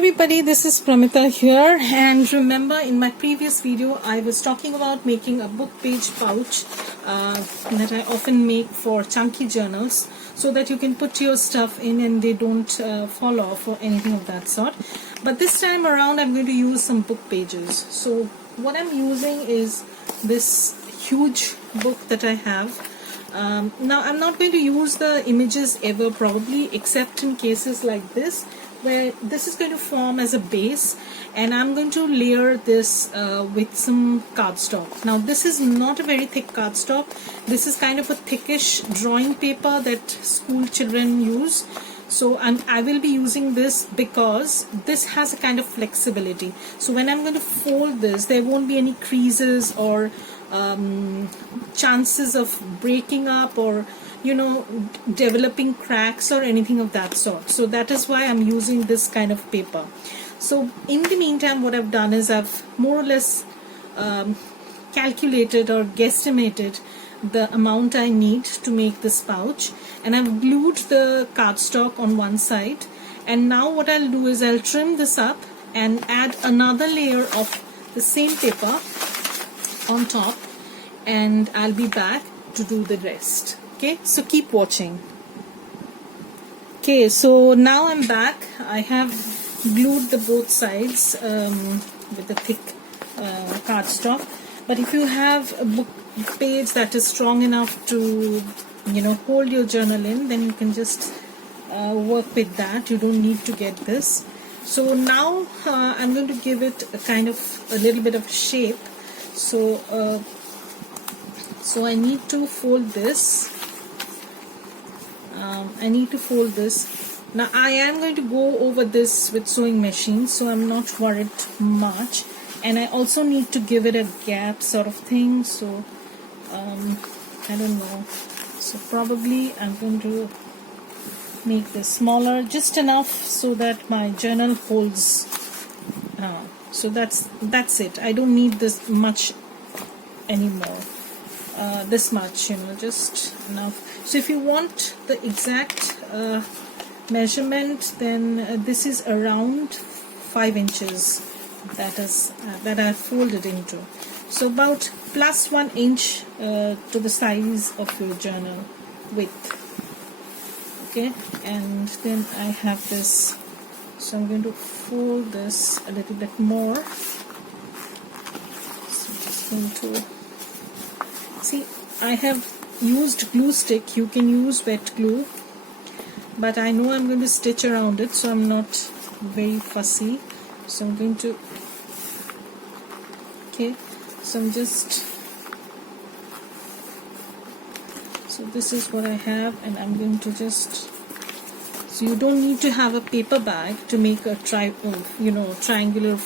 everybody, this is Pramita here, and remember in my previous video I was talking about making a book page pouch that I often make for chunky journals so that you can put your stuff in and they don't fall off or anything of that sort. But this time around I'm going to use some book pages. So what I'm using is this huge book that I have. Now I'm not going to use the images ever probably, except in cases like this where this is going to form as a base, and I'm going to layer this with some cardstock. Now this is not a very thick cardstock. This is kind of a thickish drawing paper that school children use. So I will be using this because this has a kind of flexibility. So when I'm going to fold this, there won't be any creases or chances of breaking up or developing cracks or anything of that sort. So that is why I'm using this kind of paper. So in the meantime, what I've done is I've more or less calculated or guesstimated the amount I need to make this pouch, and I've glued the cardstock on one side. And now what I'll do is I'll trim this up and add another layer of the same paper on top, and I'll be back to do the rest. Okay, so keep watching. Okay, so now I'm back. I have glued the both sides with the thick cardstock. But if you have a book page that is strong enough to hold your journal in, then you can just work with that. You don't need to get this. So now I'm going to give it a kind of a little bit of shape. So I need to fold this. Now I am going to go over this with sewing machine, so I'm not worried much. And I also need to give it a gap sort of thing, so I don't know. So probably I'm going to make this smaller, just enough so that my journal holds. So that's it. I don't need this much anymore. This much, just enough. So if you want the exact measurement, then this is around 5 inches that I folded into. So about plus 1 inch to the size of your journal width. Okay, and then I have this. So I'm going to fold this a little bit more. So I'm just going to see. I have used glue stick. You can use wet glue, but I know I'm going to stitch around it, so I'm not very fussy. So I'm going to, okay, so I'm just, so this is what I have, and I'm going to just, so you don't need to have a paper bag to make a triangular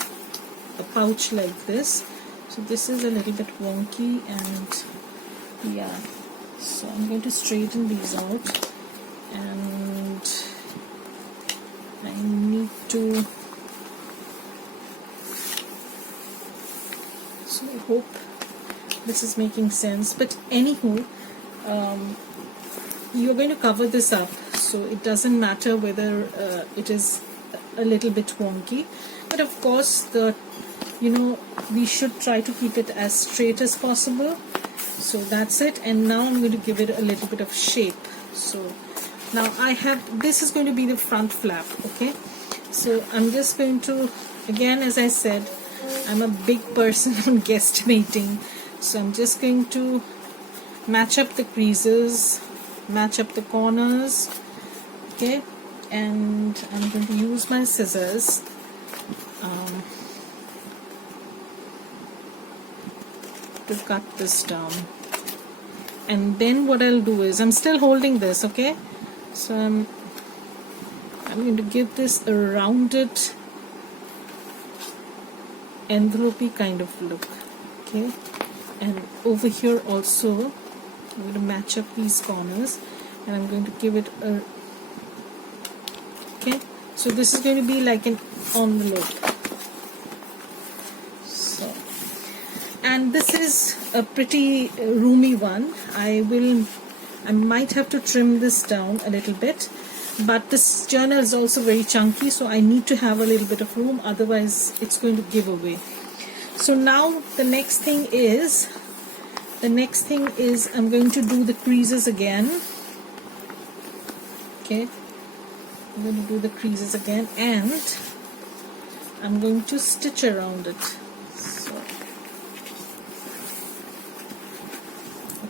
pouch like this. So this is a little bit wonky, and yeah, so I'm going to straighten these out, and I need to, so I hope this is making sense. But anywho, you're going to cover this up, so it doesn't matter whether it is a little bit wonky. But of course, we should try to keep it as straight as possible. So that's it, and now I'm going to give it a little bit of shape. So now I have, this is going to be the front flap. Okay, so I'm just going to, again, as I said, I'm a big person on guesstimating, so I'm just going to match up the creases, match up the corners. Okay, and I'm going to use my scissors to cut this down. And then what I'll do is, I'm still holding this, okay, so I'm going to give this a rounded envelopey kind of look. Okay, and over here also I'm going to match up these corners, and I'm going to give it a, okay, so this is going to be like an envelope. And this is a pretty roomy one. I might have to trim this down a little bit, but this journal is also very chunky, so I need to have a little bit of room, otherwise it's going to give away. So now the next thing is I'm going to do the creases again. Okay, I'm going to do the creases again, and I'm going to stitch around it. So,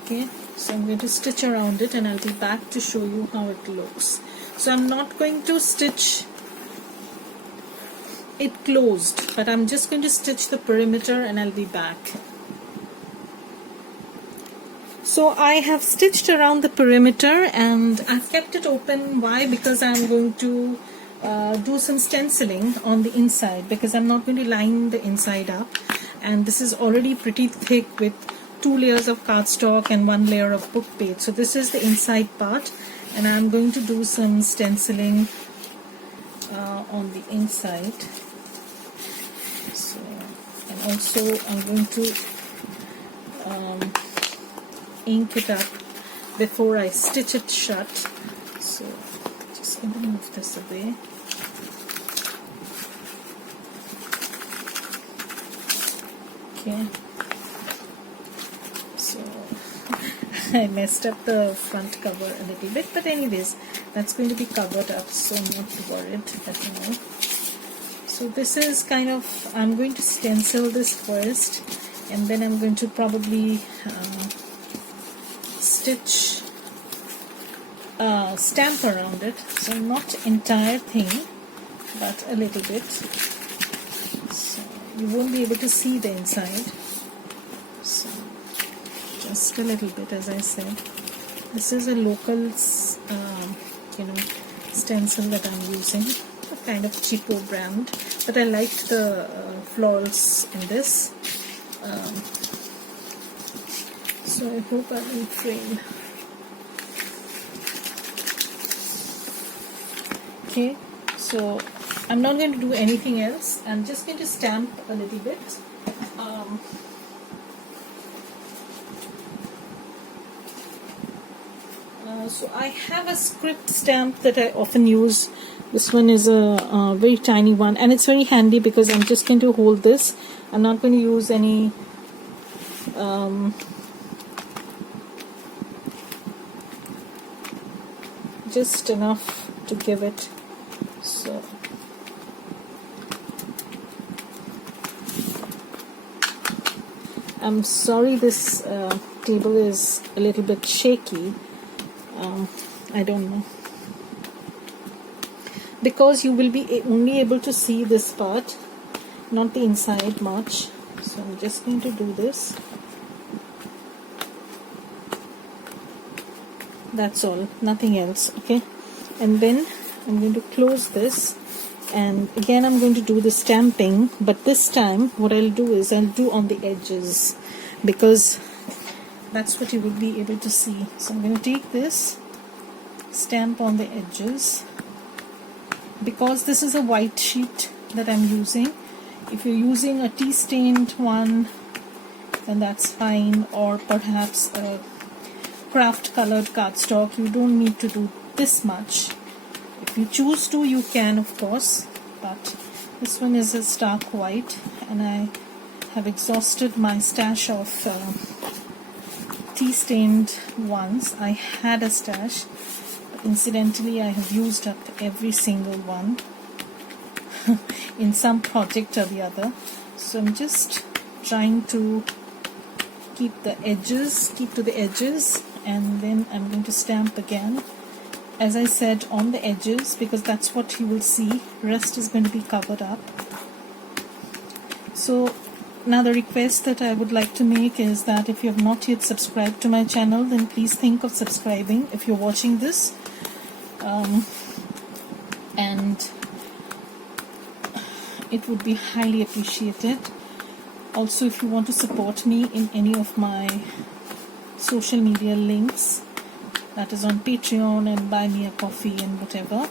okay, so I'm going to stitch around it, and I'll be back to show you how it looks. So I'm not going to stitch it closed, but I'm just going to stitch the perimeter, and I'll be back. So I have stitched around the perimeter, and I've kept it open. Why? Because I'm going to do some stenciling on the inside, because I'm not going to line the inside up, and this is already pretty thick with 2 layers of cardstock and 1 layer of book page. So this is the inside part, and I'm going to do some stenciling on the inside. So, and also I'm going to ink it up before I stitch it shut. So just going to move this away. Okay, so I messed up the front cover a little bit, but anyways, that's going to be covered up, so I'm not worried at all. So this is kind of, I'm going to stencil this first, and then I'm going to probably stitch stamp around it. So not entire thing, but a little bit. So you won't be able to see the inside. So just a little bit, as I said. This is a local, stencil that I'm using, a kind of cheapo brand, but I liked the florals in this. So I hope I won't fail. Okay, so I'm not going to do anything else. I'm just going to stamp a little bit. So I have a script stamp that I often use. This one is a very tiny one, and it's very handy because I'm just going to hold this. I'm not going to use any just enough to give it. So I'm sorry this table is a little bit shaky. I don't know, because you will be only able to see this part, not the inside much. So I'm just going to do this. That's all, nothing else. Okay, and then I'm going to close this, and again I'm going to do the stamping, but this time what I'll do is I'll do on the edges, because that's what you will be able to see. So I'm going to take this, stamp on the edges, because this is a white sheet that I'm using. If you're using a tea stained one, then that's fine, or perhaps a craft colored cardstock. You don't need to do this much. If you choose to, you can, of course, but this one is a stark white, and I have exhausted my stash of tea stained ones. I had a stash, but incidentally I have used up every single one in some project or the other. So I'm just trying to keep to the edges, and then I'm going to stamp again, as I said, on the edges, because that's what you will see. Rest is going to be covered up. So now the request that I would like to make is that if you have not yet subscribed to my channel, then please think of subscribing if you're watching this, and it would be highly appreciated. Also, if you want to support me in any of my social media links, that is on Patreon and Buy Me a Coffee and whatever,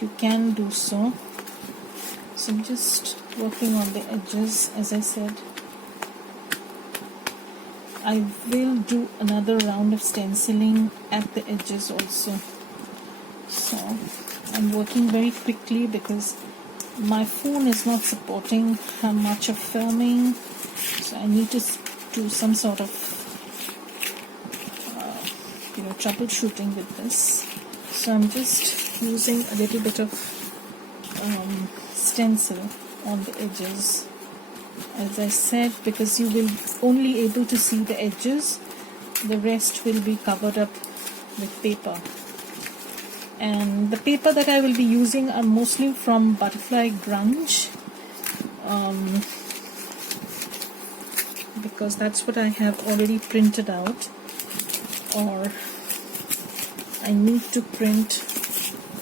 you can do so. So I'm just working on the edges, as I said. I will do another round of stenciling at the edges also. So I'm working very quickly because my phone is not supporting much of filming, so I need to do some sort of troubleshooting with this. So I'm just using a little bit of stencil on the edges, as I said, because you will only able to see the edges, the rest will be covered up with paper. And the paper that I will be using are mostly from Butterfly Grunge, because that's what I have already printed out, or I need to print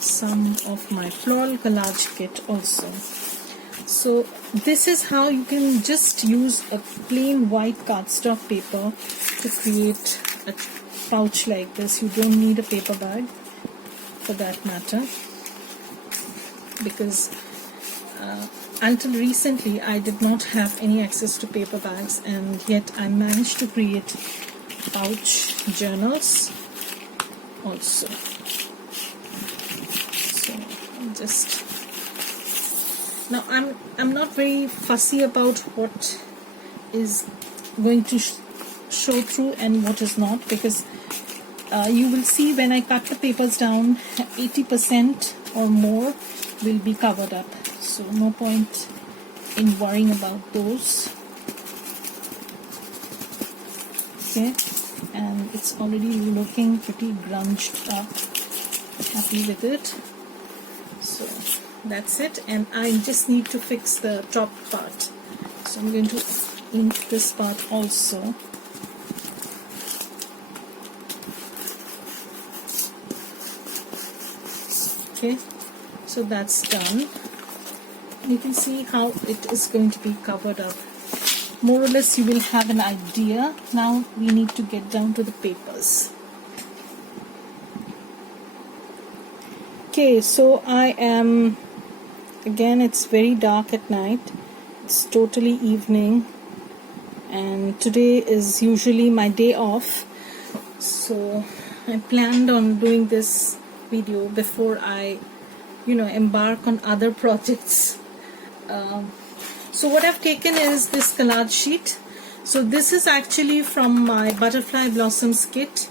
some of my floral collage kit also. So this is how you can just use a plain white cardstock paper to create a pouch like this. You don't need a paper bag for that matter, because until recently I did not have any access to paper bags, and yet I managed to create pouch journals also. So just now I'm not very fussy about what is going to show through and what is not, because you will see when I cut the papers down, 80% or more will be covered up, so no point in worrying about those. Okay, and it's already looking pretty grunged up. Happy with it. So that's it, and I just need to fix the top part, so I'm going to ink this part also. Okay, so that's done. You can see how it is going to be covered up. More or less you will have an idea. Now we need to get down to the papers. Okay, so I am, again, it's very dark at night. It's totally evening, and today is usually my day off, so I planned on doing this video before I embark on other projects. So what I've taken is this collage sheet. So this is actually from my Butterfly Blossoms kit,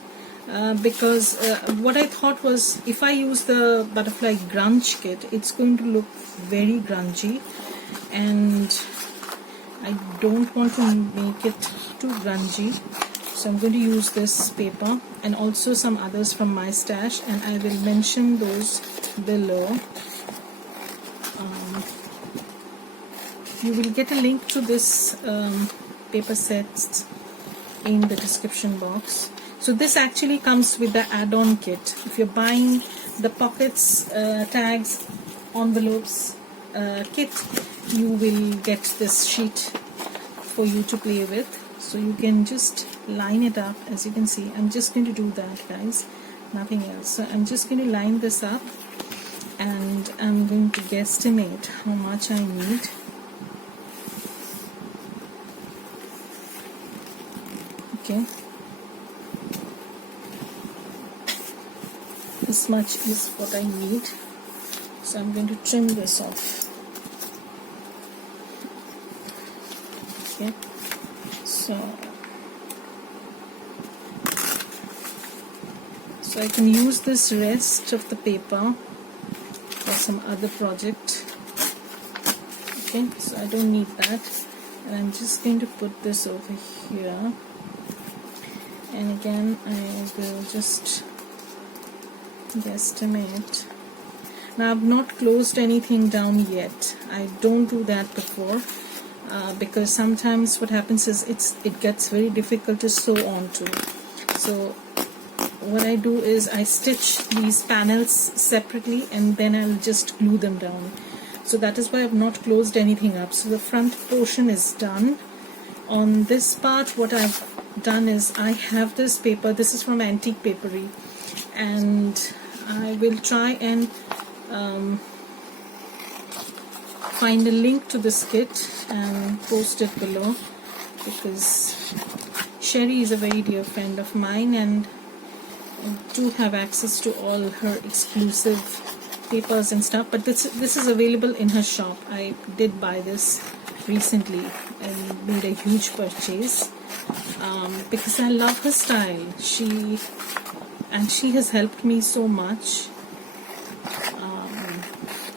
because what I thought was, if I use the Butterfly Grunge kit, it's going to look very grungy, and I don't want to make it too grungy. So I'm going to use this paper and also some others from my stash, and I will mention those below. You will get a link to this paper sets in the description box. So this actually comes with the add-on kit. If you're buying the pockets, tags, envelopes kit, you will get this sheet for you to play with. So you can just line it up, as you can see. I'm just going to do that, guys, nothing else. So I'm just going to line this up, and I'm going to guesstimate how much I need. Okay, this much is what I need, so I'm going to trim this off. Okay, so I can use this rest of the paper for some other project. Okay, so I don't need that, and I'm just going to put this over here. And again, I will just guesstimate. Now I've not closed anything down yet. I don't do that before, because sometimes what happens is it gets very difficult to sew onto. So what I do is I stitch these panels separately, and then I'll just glue them down. So that is why I've not closed anything up. So the front portion is done. On this part, what I've done is I have this paper. This is from Antique Papery, and I will try and find a link to this kit and post it below, because Sherry is a very dear friend of mine, and I do have access to all her exclusive papers and stuff, but this is available in her shop. I did buy this recently and made a huge purchase because I love her style. She has helped me so much,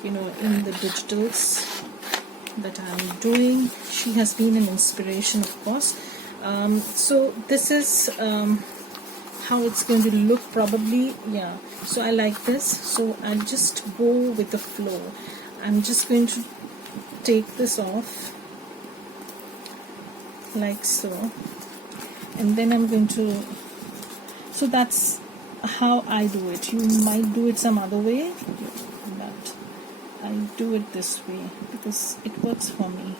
you know, in the digitals that I'm doing. She has been an inspiration, of course. So this is how it's going to look probably. Yeah, so I like this, so I'll just go with the flow. I'm just going to take this off like so, and then I'm going to, so that's how I do it. You might do it some other way, but I do it this way because it works for me.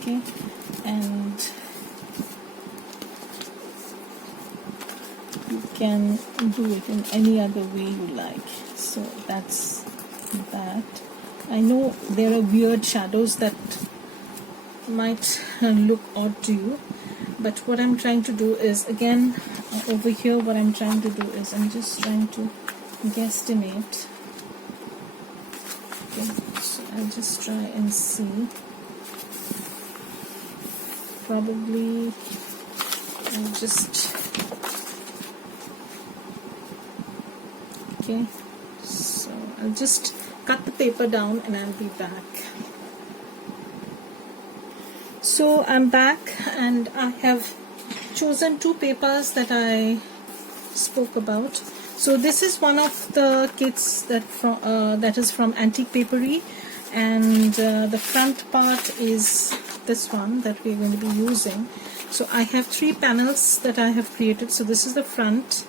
Okay, and you can do it in any other way you like. So that's that. I know there are weird shadows that might look odd to you, but what I'm trying to do is, again, over here what I'm trying to do is I'm just trying to guesstimate. Okay, so I'll just try and see. Probably I'll just, okay, so I'll just cut the paper down and I'll be back. So I'm back and I have chosen two papers that I spoke about. So this is one of the kits that is from Antique Papery, and the front part is this one that we're going to be using. So I have 3 panels that I have created. So this is the front,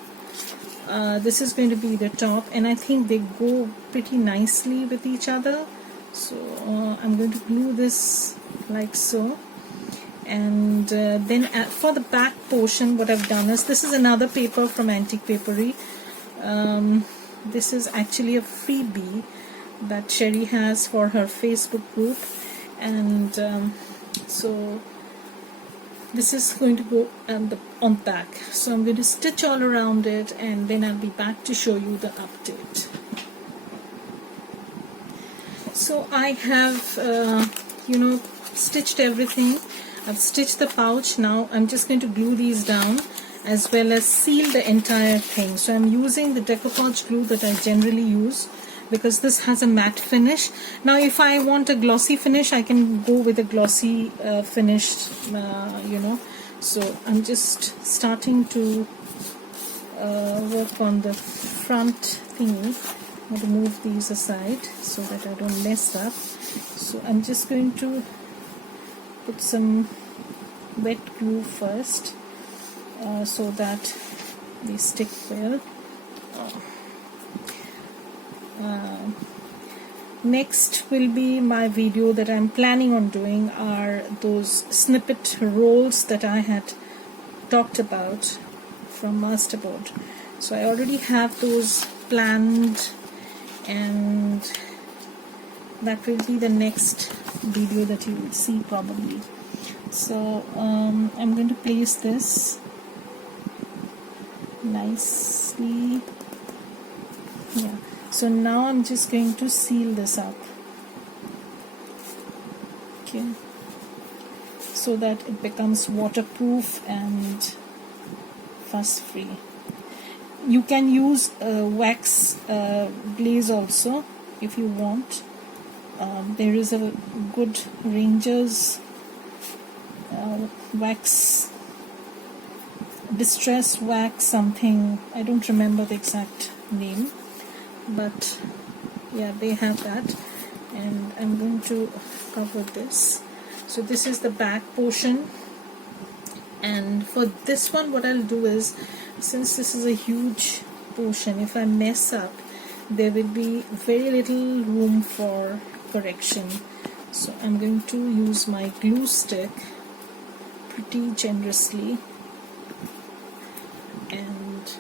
this is going to be the top, and I think they go pretty nicely with each other. So I'm going to glue this like so, and then for the back portion what I've done is, this is another paper from Antique Papery. This is actually a freebie that Sherry has for her Facebook group, and so this is going to go on back. So I'm going to stitch all around it, and then I'll be back to show you the update. So I have you know, stitched everything. I've stitched the pouch. Now I'm just going to glue these down as well as seal the entire thing. So I'm using the decoupage glue that I generally use because this has a matte finish. Now if I want a glossy finish, I can go with a glossy finish, you know. So I'm just starting to work on the front thingy. I'm going to move these aside so that I don't mess up. So I'm just going to put some wet glue first so that they stick well. Next will be my video that I'm planning on doing are those snippet rolls that I had talked about from Masterboard. So I already have those planned, and that will be the next video that you will see probably. So I'm going to place this nicely. Yeah. So now I'm just going to seal this up. Okay. So that it becomes waterproof and fuss free. You can use wax glaze also if you want. There is a good Ranger's wax, distress wax something, I don't remember the exact name, but yeah, they have that. And I'm going to cover this. So this is the back portion, and for this one what I'll do is, since this is a huge portion, if I mess up there will be very little room for correction. So I'm going to use my glue stick pretty generously, and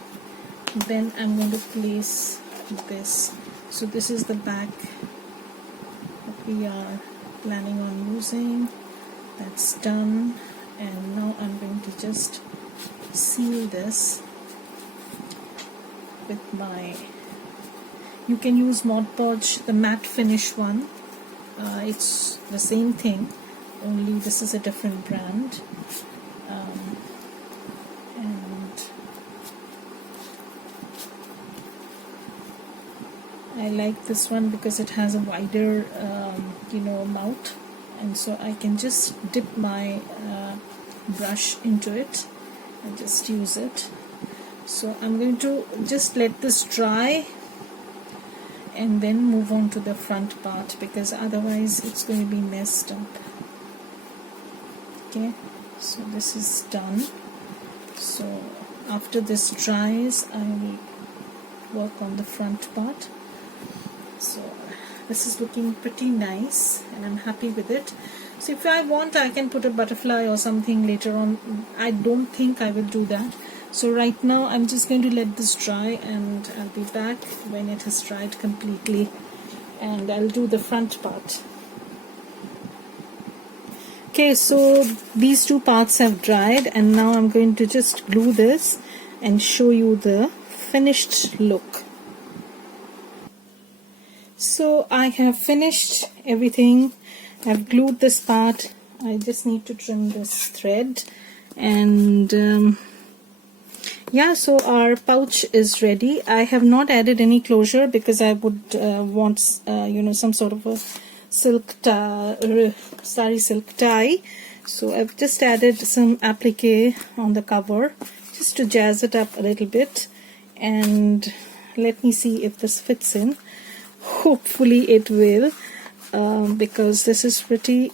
then I'm going to place this. So this is the back that we are planning on using. That's done, and now I'm going to just seal this with my You can use Mod Podge, the matte finish one. It's the same thing, only this is a different brand. And I like this one because it has a wider mouth, and so I can just dip my brush into it and just use it. So I'm going to just let this dry and then move on to the front part, because otherwise it's going to be messed up. Okay, so this is done. So after this dries, I will work on the front part. So this is looking pretty nice and I'm happy with it. So if I want, I can put a butterfly or something later on. I don't think I will do that. So right now I'm just going to let this dry, and I'll be back when it has dried completely, and I'll do the front part. Okay, so these two parts have dried, and now I'm going to just glue this and show you the finished look. So I have finished everything. I've glued this part. I just need to trim this thread, and yeah, so our pouch is ready. I have not added any closure because I would want some sort of a silk sari silk tie. So I've just added some applique on the cover just to jazz it up a little bit, and let me see if this fits in. Hopefully it will, because this is pretty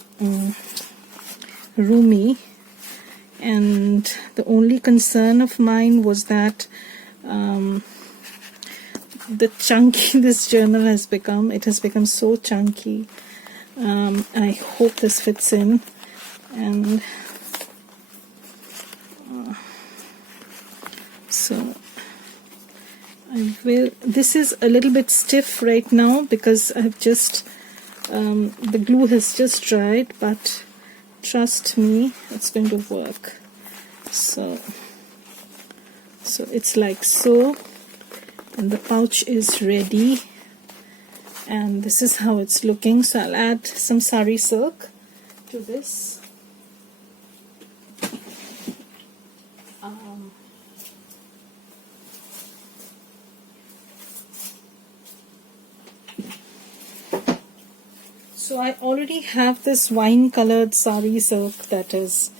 roomy. And the only concern of mine was that the chunky this journal has become. It has become so chunky. I hope this fits in, and so I will. This is a little bit stiff right now because I've just the glue has just dried, but trust me, it's going to work. So it's like so, and the pouch is ready, and this is how it's looking. So I'll add some sari silk to this. So I already have this wine colored sari silk that is,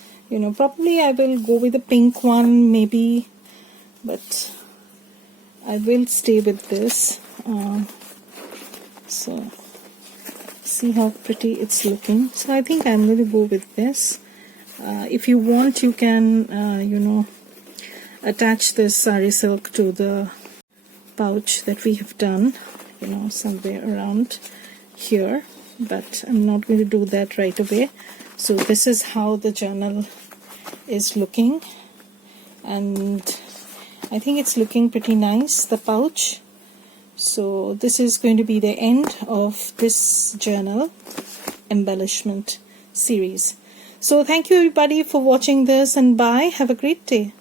probably I will go with a pink one maybe, but I will stay with this. So see how pretty it's looking. So I think I'm going to go with this. If you want, you can, attach this sari silk to the pouch that we have done, somewhere around here. But I'm not going to do that right away. So this is how the journal is looking, and I think it's looking pretty nice, the pouch. So this is going to be the end of this journal embellishment series. So thank you everybody for watching this, and bye. Have a great day.